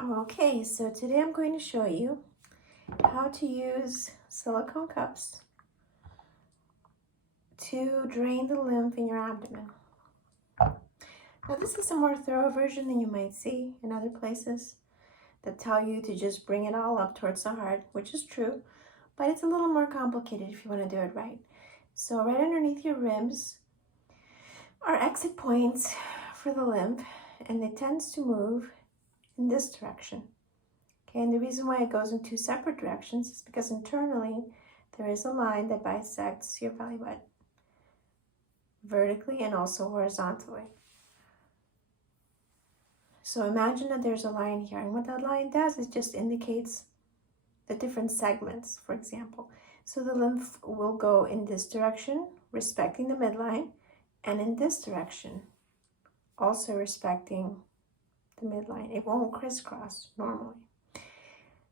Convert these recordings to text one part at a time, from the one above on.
Okay, so today I'm going to show you how to use silicone cups to drain the lymph in your abdomen. Now this is a more thorough version than you might see in other places that tell you to just bring it all up towards the heart, which is true, but it's a little more complicated if you want to do it right. So right underneath your ribs are exit points for the lymph, and it tends to move in this direction. Okay, and the reason why it goes in two separate directions is because internally there is a line that bisects your belly button vertically and also horizontally. So imagine that there's a line here, and what that line does is just indicates the different segments, for example. So the lymph will go in this direction, respecting the midline, and in this direction, also respecting the midline. It won't crisscross normally.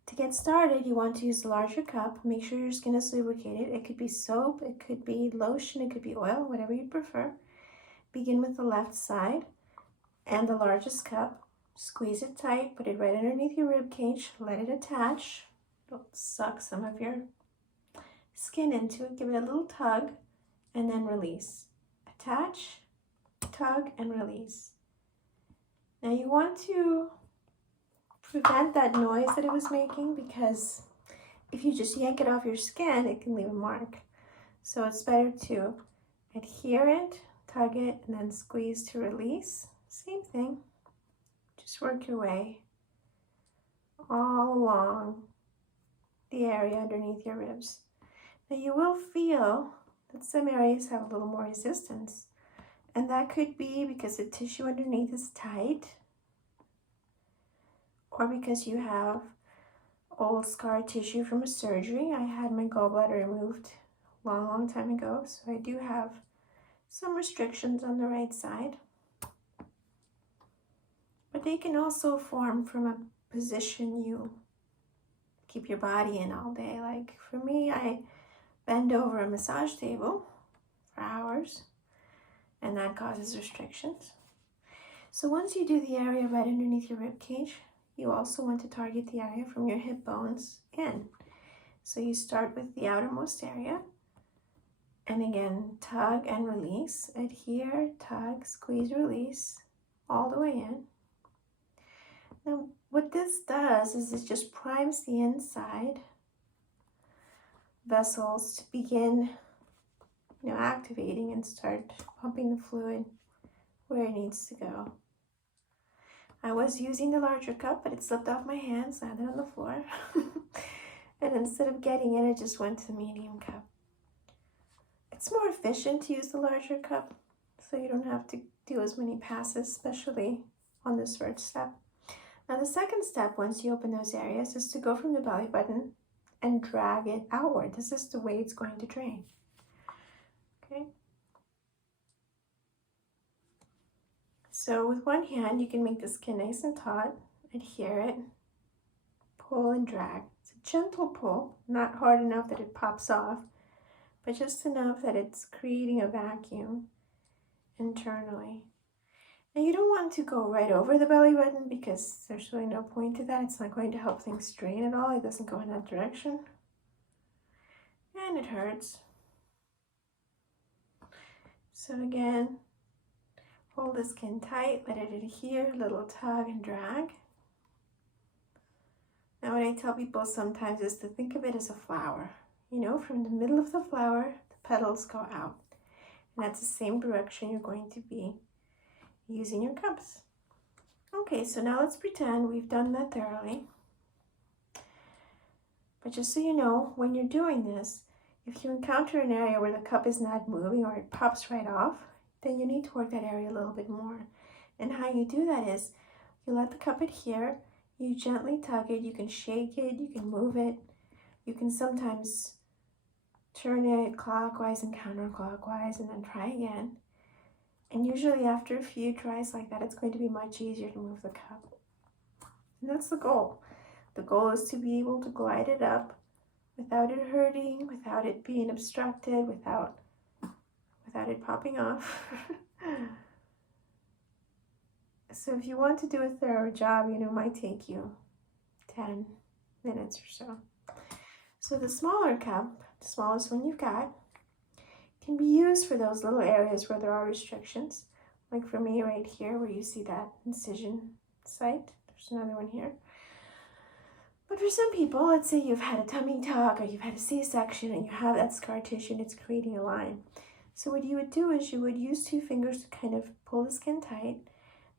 To get started, you want to use a larger cup. Make sure your skin is lubricated. It could be soap, it could be lotion, it could be oil, whatever you prefer. Begin with the left side and the largest cup. Squeeze it tight, put it right underneath your rib cage, let it attach. It'll suck some of your skin into it. Give it a little tug and then release. Attach, tug, and release. Now you want to prevent that noise that it was making, because if you just yank it off your skin, it can leave a mark. So it's better to adhere it, tug it, and then squeeze to release. Same thing. Just work your way all along the area underneath your ribs. Now you will feel that some areas have a little more resistance, and that could be because the tissue underneath is tight, or because you have old scar tissue from a surgery. I had my gallbladder removed a long time ago, so I do have some restrictions on the right side. But they can also form from a position you keep your body in all day. Like for me, I bend over a massage table for hours, and that causes restrictions. So once you do the area right underneath your rib cage, you also want to target the area from your hip bones in. So you start with the outermost area, and again, tug and release, adhere, tug, squeeze, release, all the way in. Now, what this does is it just primes the inside vessels to begin, activating and start pumping the fluid where it needs to go. I was using the larger cup, but it slipped off my hands, landed on the floor. And instead of getting it, I just went to the medium cup. It's more efficient to use the larger cup, so you don't have to do as many passes, especially on this first step. Now the second step, once you open those areas, is to go from the belly button and drag it outward. This is the way it's going to drain. Okay. So with one hand, you can make the skin nice and taut, adhere it, pull and drag. It's a gentle pull, not hard enough that it pops off, but just enough that it's creating a vacuum internally. Now you don't want to go right over the belly button, because there's really no point to that. It's not going to help things drain at all. It doesn't go in that direction. And it hurts. So again, hold the skin tight, let it adhere, little tug and drag. Now what I tell people sometimes is to think of it as a flower. From the middle of the flower, the petals go out. And that's the same direction you're going to be using your cups. Okay, so now let's pretend we've done that thoroughly. But just so you know, when you're doing this, if you encounter an area where the cup is not moving or it pops right off, then you need to work that area a little bit more. And how you do that is you let the cup adhere, you gently tug it, you can shake it, you can move it, you can sometimes turn it clockwise and counterclockwise and then try again. And usually after a few tries like that, it's going to be much easier to move the cup. And that's the goal. The goal is to be able to glide it up without it hurting, without it being obstructed, without it popping off. So if you want to do a thorough job, you know, it might take you 10 minutes or so. So the smaller cup, the smallest one you've got, can be used for those little areas where there are restrictions. Like for me right here, where you see that incision site. There's another one here. But for some people, let's say you've had a tummy tuck or you've had a C-section and you have that scar tissue and it's creating a line. So what you would do is you would use 2 fingers to kind of pull the skin tight.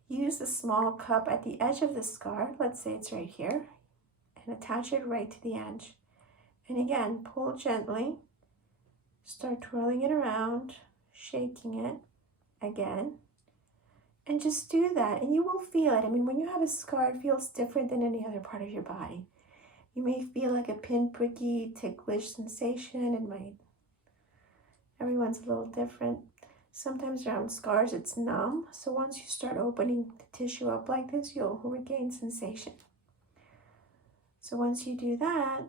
Use the small cup at the edge of the scar, let's say it's right here, and attach it right to the edge. And again, pull gently, start twirling it around, shaking it again, and just do that, and you will feel it. I mean, when you have a scar, it feels different than any other part of your body. You may feel like a pinpricky, ticklish sensation. Everyone's a little different. Sometimes around scars, it's numb. So once you start opening the tissue up like this, you'll regain sensation. So once you do that,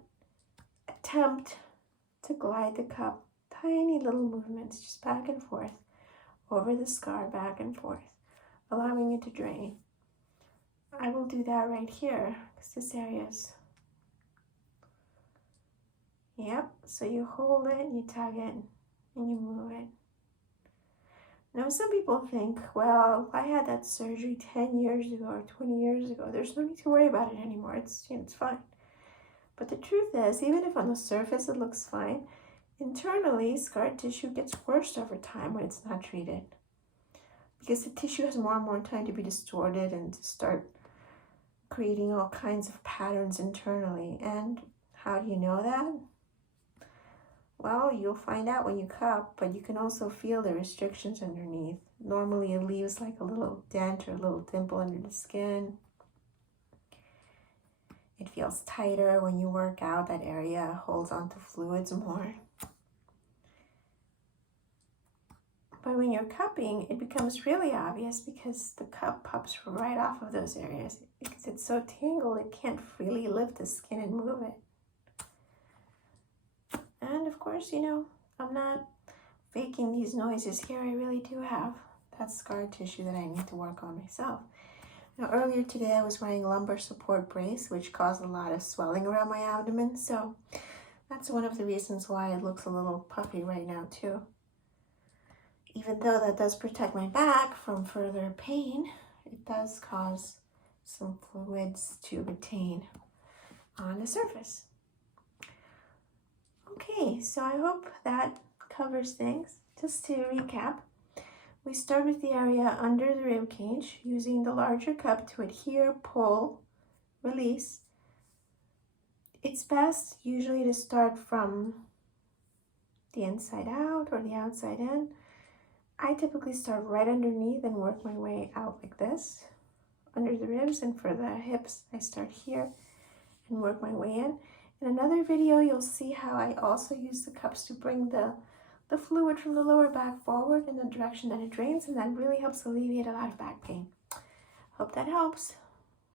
attempt to glide the cup, tiny little movements, just back and forth, over the scar, back and forth, allowing it to drain. I will do that right here, because this area is, yep, so you hold it, you tug it, and you move it. Now, some people think, well, I had that surgery 10 years ago or 20 years ago. There's no need to worry about it anymore. It's fine. But the truth is, even if on the surface it looks fine, internally, scar tissue gets worse over time when it's not treated. Because the tissue has more and more time to be distorted and to start creating all kinds of patterns internally. And how do you know that? Well, you'll find out when you cup, but you can also feel the restrictions underneath. Normally it leaves like a little dent or a little dimple under the skin. It feels tighter when you work out. That area holds onto fluids more. But when you're cupping, it becomes really obvious because the cup pops right off of those areas. Because it's so tangled, it can't freely lift the skin and move it. And of course, you know, I'm not faking these noises here. I really do have that scar tissue that I need to work on myself. Now, earlier today, I was wearing a lumbar support brace, which caused a lot of swelling around my abdomen. So that's one of the reasons why it looks a little puffy right now, too. Even though that does protect my back from further pain, it does cause some fluids to retain on the surface. Okay, so I hope that covers things. Just to recap, we start with the area under the rib cage, using the larger cup to adhere, pull, release. It's best usually to start from the inside out or the outside in. I typically start right underneath and work my way out like this, under the ribs, and for the hips, I start here and work my way in. In another video, you'll see how I also use the cups to bring the fluid from the lower back forward in the direction that it drains, and that really helps alleviate a lot of back pain. Hope that helps.